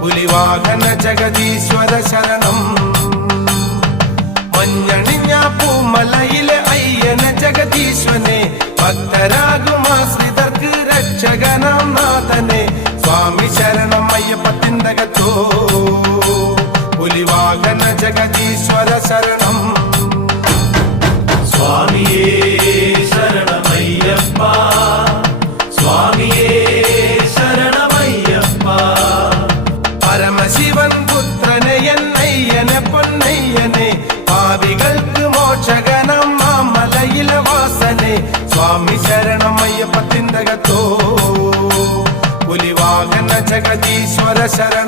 പുലിവാഹന ജഗദീശ്വര ശരണം. മഞ്ഞണിഞ്ഞ പൂമലയിലെ അയ്യന ജഗദീശ്വനെ ഭക്തരാകുമാശ്രിതർക്ക് രക്ഷകനാം നാഥനെ സ്വാമി ശരണം അയ്യപ്പത്തിന്തകത്തോ പുലിവാഹന ജഗദീശ്വര ശരണം. സ്വാമിയേ ശരണമയ്യപ്പ സ്വാമിയേ ശരണമയ്യപ്പ. പരമശിവൻ പുത്രനെ എന്നയ്യനെ പൊന്നയ്യനെ പാപികൾക്ക് മോക്ഷകനം മാമലയിലെ വാസനെ സ്വാമി ശരണം അയ്യപ്പത്തിന്തകത്തോ പുലിവാഹന ജഗദീശ്വര ശരണം.